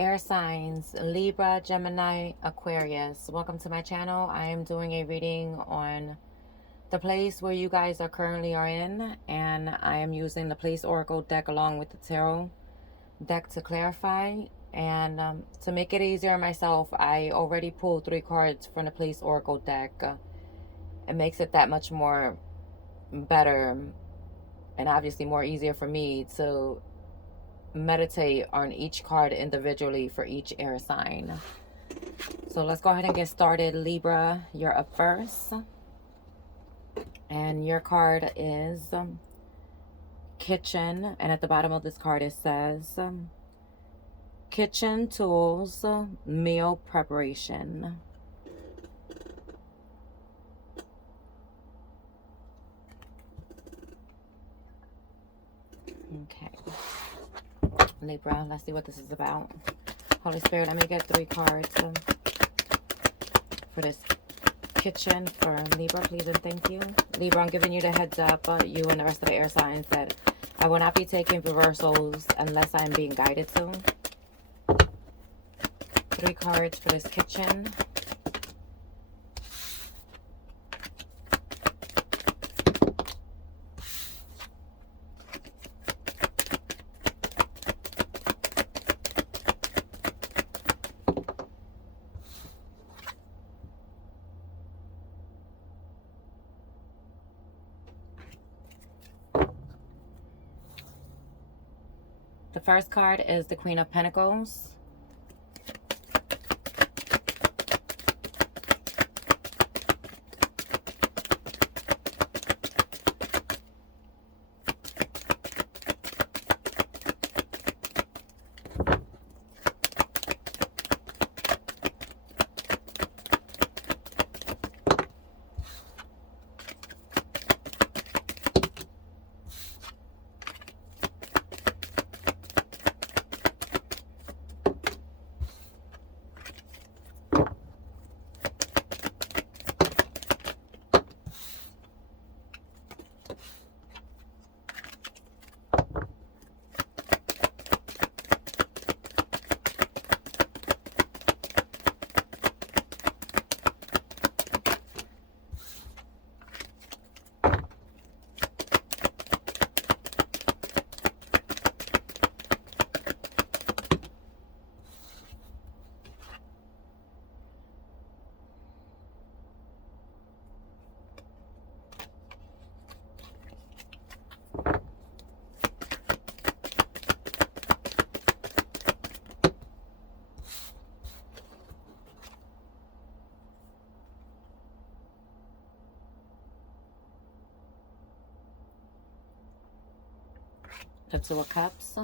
Air signs, Libra, Gemini, Aquarius. Welcome to my channel. I am doing a reading on the place where you guys are currently in, and I am using the Place Oracle deck along with the Tarot deck to clarify. And to make it easier on myself, I already pulled 3 cards from the Place Oracle deck. It makes it that much more better and obviously more easier for me to meditate on each card individually for each air sign. So let's go ahead and get started. Libra, you're up first. And your card is kitchen. And at the bottom of this card it says kitchen tools, meal preparation. Okay. Libra, let's see what this is about. Holy Spirit, let me get 3 cards for this kitchen for Libra, please and thank you. Libra, I'm giving you the heads up, you and the rest of the air signs, that I will not be taking reversals unless I am being guided to. 3 cards for this kitchen. The first card is the Queen of Pentacles. The 2 of Cups.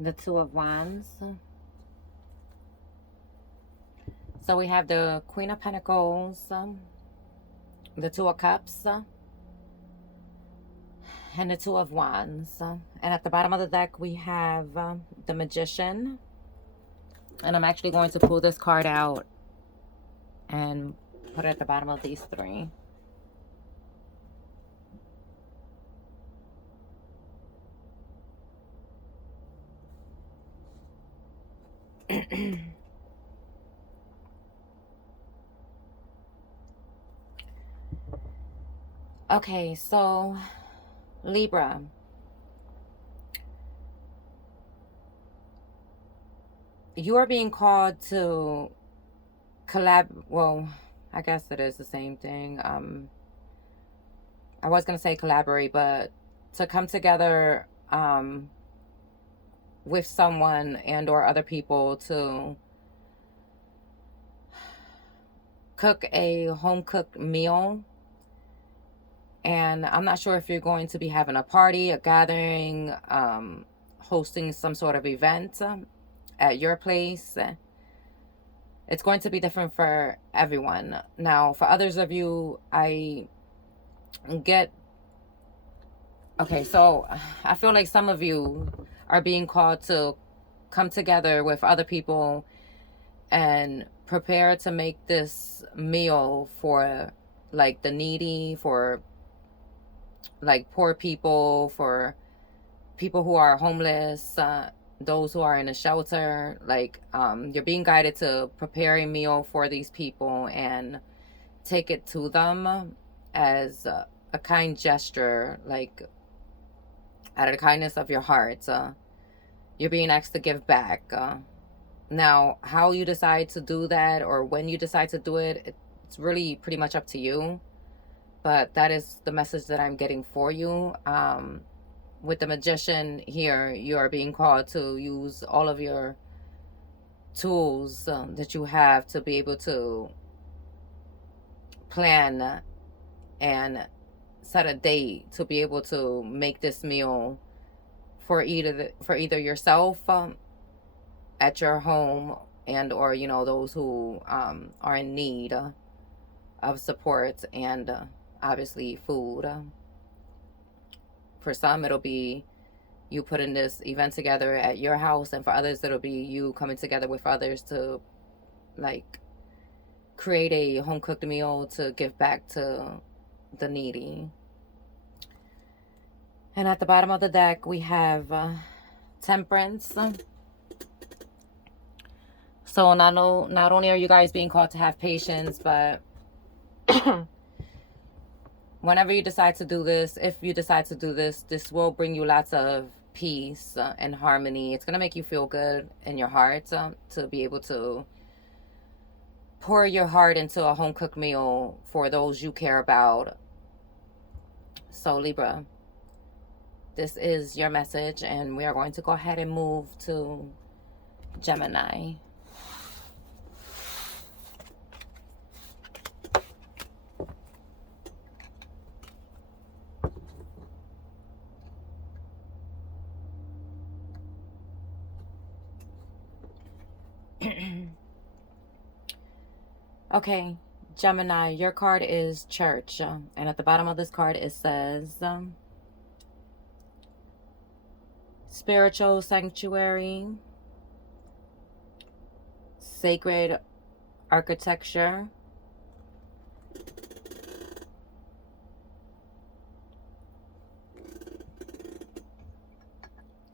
The 2 of Wands. So we have the Queen of Pentacles, the 2 of Cups, and the 2 of Wands. And at the bottom of the deck we have the Magician. And I'm actually going to pull this card out and put it at the bottom of these 3. Okay, so Libra, you are being called to collab. Well, I guess it is the same thing. I was going to say collaborate, but to come together with someone and or other people to cook a home cooked meal. And I'm not sure if you're going to be having a party, a gathering, hosting some sort of event at your place. It's going to be different for everyone. Now, for others of you, I get... Okay, so I feel like some of you are being called to come together with other people and prepare to make this meal for like the needy, for like poor people, for people who are homeless, those who are in a shelter. Like you're being guided to prepare a meal for these people and take it to them as a kind gesture, like out of the kindness of your heart. You're being asked to give back. Now, how you decide to do that or when you decide to do it, it's really pretty much up to you. But that is the message that I'm getting for you. With the magician here, you are being called to use all of your tools that you have to be able to plan and set a date to be able to make this meal for either yourself at your home and or those who are in need of support and obviously food. For some, it'll be you putting this event together at your house, and for others, it'll be you coming together with others to like create a home cooked meal to give back to the needy. And at the bottom of the deck, we have Temperance. So not only are you guys being called to have patience, but whenever you decide to do this, if you decide to do this, this will bring you lots of peace and harmony. It's going to make you feel good in your heart to be able to pour your heart into a home-cooked meal for those you care about. So Libra, this is your message, and we are going to go ahead and move to Gemini. Okay, Gemini, your card is Church. And at the bottom of this card, it says spiritual sanctuary, sacred architecture,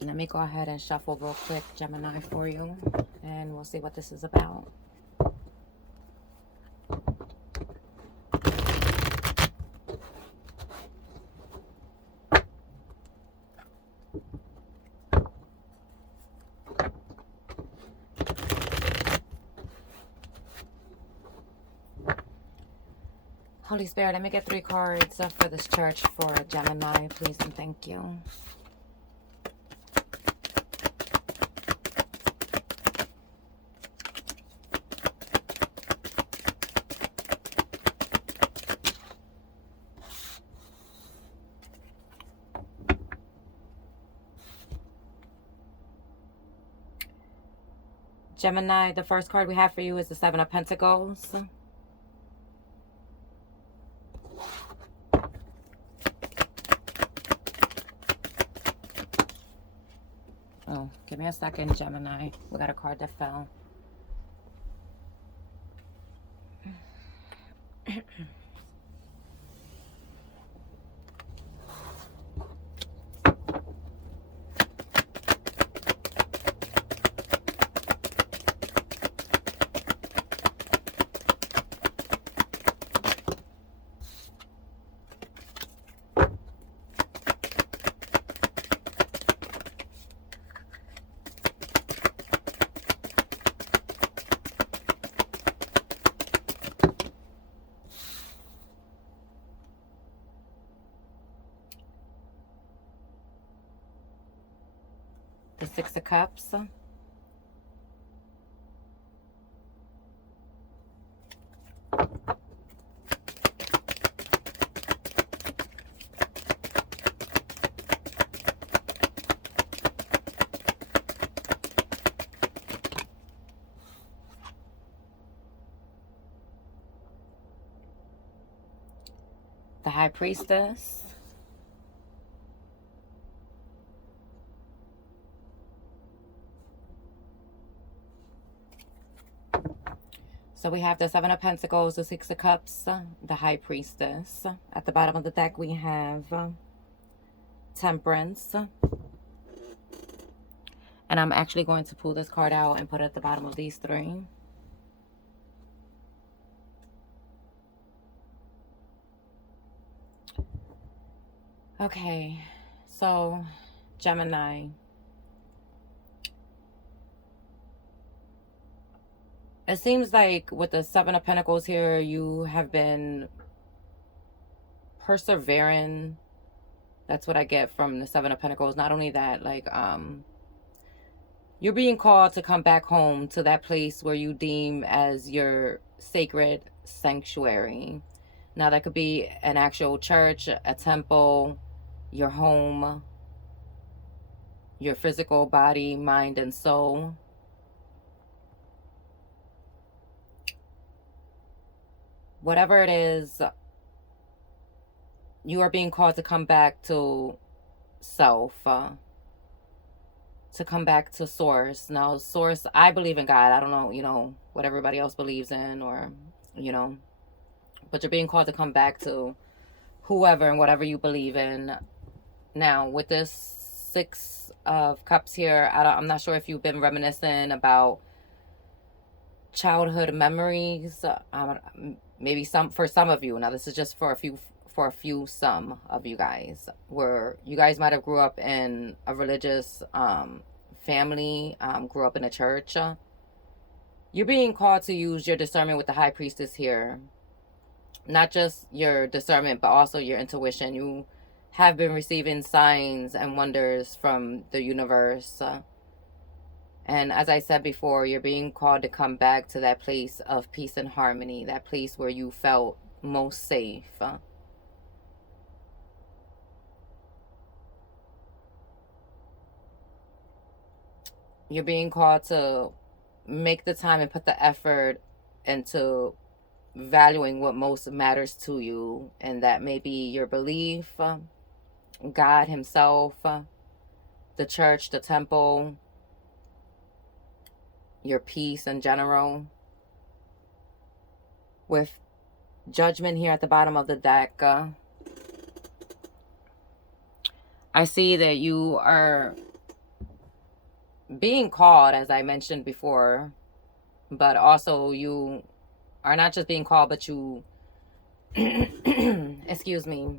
let me go ahead and shuffle real quick, Gemini, for you, and we'll see what this is about. Holy Spirit, let me get 3 cards for this Church for Gemini, please and thank you. Gemini, the first card we have for you is the 7 of Pentacles. Oh, give me a second, Gemini. We got a card that fell. Six of Cups. The High Priestess. So we have the Seven of Pentacles, the Six of Cups, the High Priestess. At the bottom of the deck, we have Temperance. And I'm actually going to pull this card out and put it at the bottom of these three. Okay, so Gemini. It seems like with the Seven of Pentacles here, you have been persevering. That's what I get from the Seven of Pentacles. Not only that, like, you're being called to come back home to that place where you deem as your sacred sanctuary. Now, that could be an actual church, a temple, your home, your physical body, mind, and soul. Whatever it is, you are being called to come back to self, to come back to source. Now, source, I believe in God. I don't know, you know, what everybody else believes in, or, you know, but you're being called to come back to whoever and whatever you believe in. Now, with this Six of Cups here, I'm not sure if you've been reminiscing about childhood memories. Maybe for some of you. Now, this is just for some of you guys, where you guys might have grew up in a religious family, grew up in a church. You're being called to use your discernment with the High Priestess here. Not just your discernment, but also your intuition. You have been receiving signs and wonders from the universe. And as I said before, you're being called to come back to that place of peace and harmony, that place where you felt most safe. You're being called to make the time and put the effort into valuing what most matters to you. And that may be your belief, God himself, the church, the temple, your peace in general. With Judgment here at the bottom of the deck, I see that you are being called, as I mentioned before, but also you are not just being called, but you excuse me,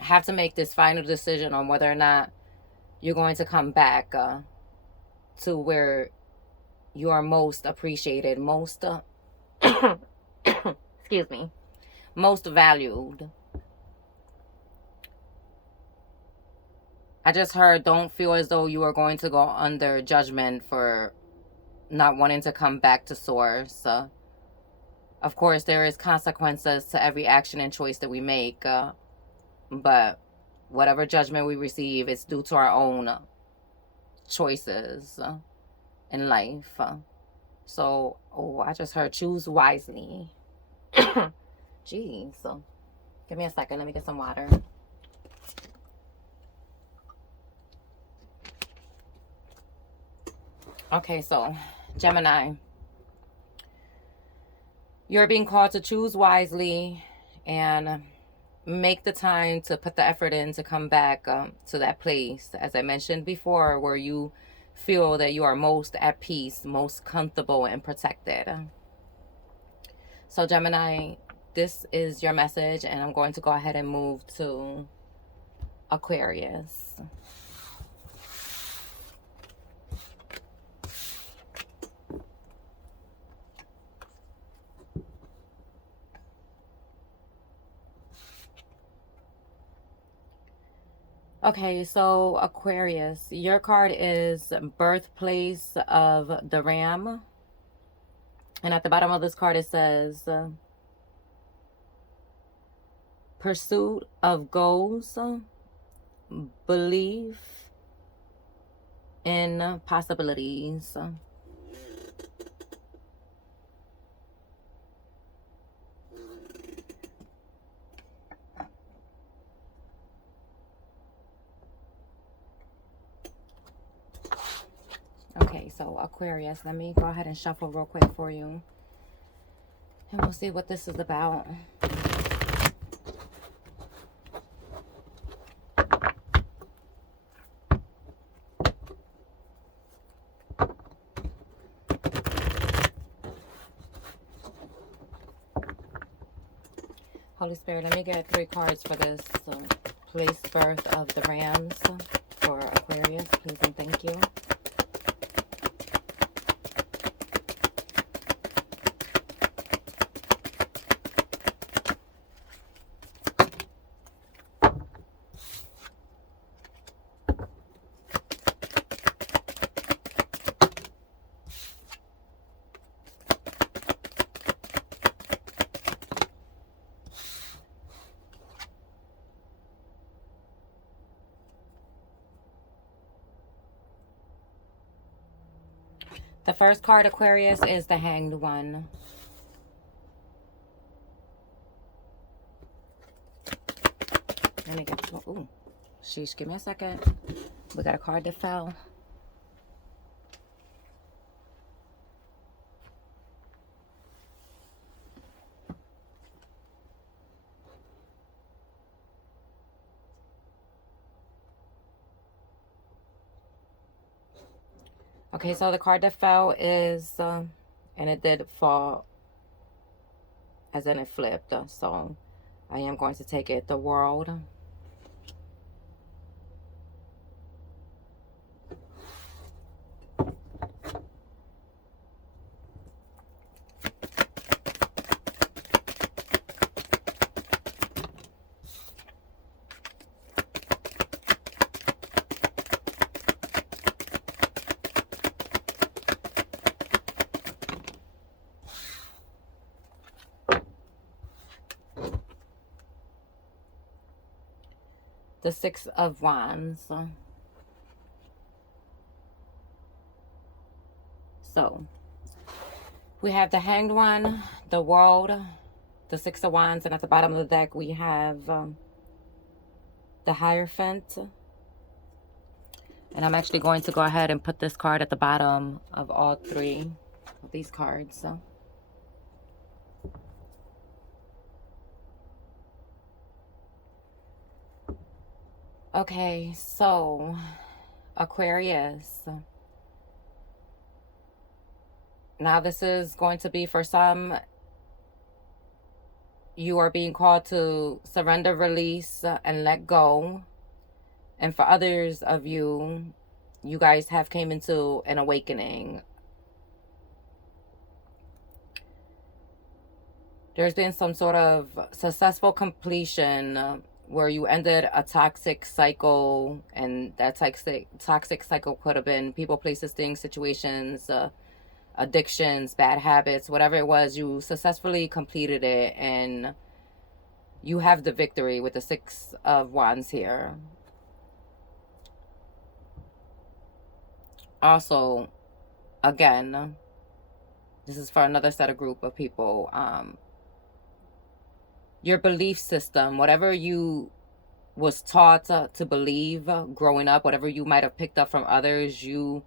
have to make this final decision on whether or not you're going to come back to where you are most appreciated, most excuse me, most valued. I just heard, don't feel as though you are going to go under judgment for not wanting to come back to source. Of course, there is consequences to every action and choice that we make, but whatever judgment we receive is due to our own choices in life. So, I just heard choose wisely. Jeez. Give me a second. Let me get some water. Okay, so Gemini, you're being called to choose wisely and make the time to put the effort in to come back to that place, as I mentioned before, where you feel that you are most at peace, most comfortable and protected. So Gemini, this is your message, and I'm going to go ahead and move to Aquarius. Okay, so Aquarius, your card is birthplace of the Ram. And at the bottom of this card, it says pursuit of goals, belief in possibilities. Okay, so Aquarius, let me go ahead and shuffle real quick for you. And we'll see what this is about. Holy Spirit, let me get 3 cards for this place birth of the Rams for Aquarius, please and thank you. The first card, Aquarius, is the Hanged One. Let me get to, ooh, sheesh, give me a second. We got a card that fell. Okay, so the card that fell is, and it did fall, as in it flipped. So I am going to take it, the World. The Six of Wands. So we have the Hanged One, the World, the Six of Wands, and at the bottom of the deck we have the Hierophant. And I'm actually going to go ahead and put this card at the bottom of all 3 of these cards. So okay, so Aquarius. Now this is going to be for some, you are being called to surrender, release, and let go. And for others of you, you guys have came into an awakening. There's been some sort of successful completion where you ended a toxic cycle, and that toxic cycle could have been people, places, things, situations, addictions, bad habits, whatever it was. You successfully completed it, and you have the victory with the Six of Wands here. Also, again, this is for another set of group of people. Your belief system, whatever you was taught to believe growing up, whatever you might have picked up from others, you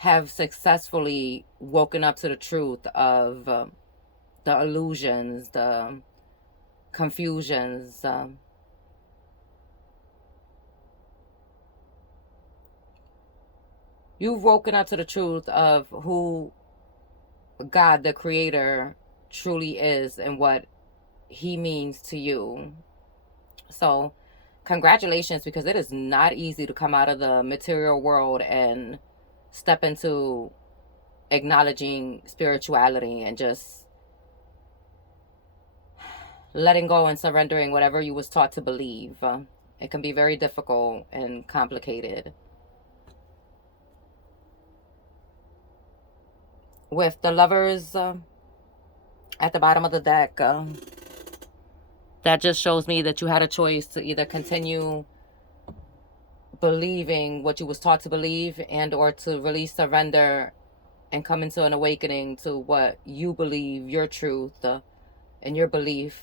have successfully woken up to the truth of the illusions, the confusions. You've woken up to the truth of who God, the Creator, truly is and what He means to you. So congratulations, because it is not easy to come out of the material world and step into acknowledging spirituality and just letting go and surrendering whatever you was taught to believe. It can be very difficult and complicated. With the Lovers at the bottom of the deck, that just shows me that you had a choice to either continue believing what you was taught to believe, and or to really surrender and come into an awakening to what you believe your truth and your belief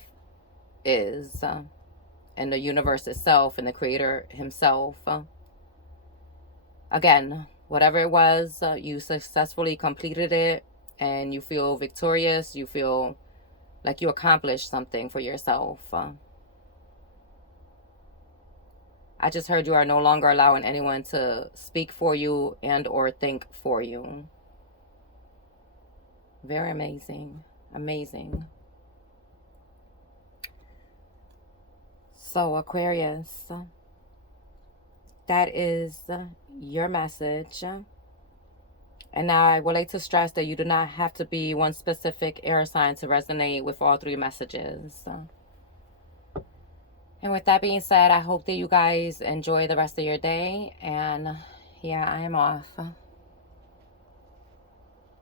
is, and the universe itself and the creator himself. Again, whatever it was, you successfully completed it, and you feel victorious. You feel like you accomplished something for yourself. I just heard you are no longer allowing anyone to speak for you and or think for you. Very amazing. Amazing. So, Aquarius, that is your message. And now I would like to stress that you do not have to be one specific air sign to resonate with all three messages. And with that being said, I hope that you guys enjoy the rest of your day. And yeah, I am off.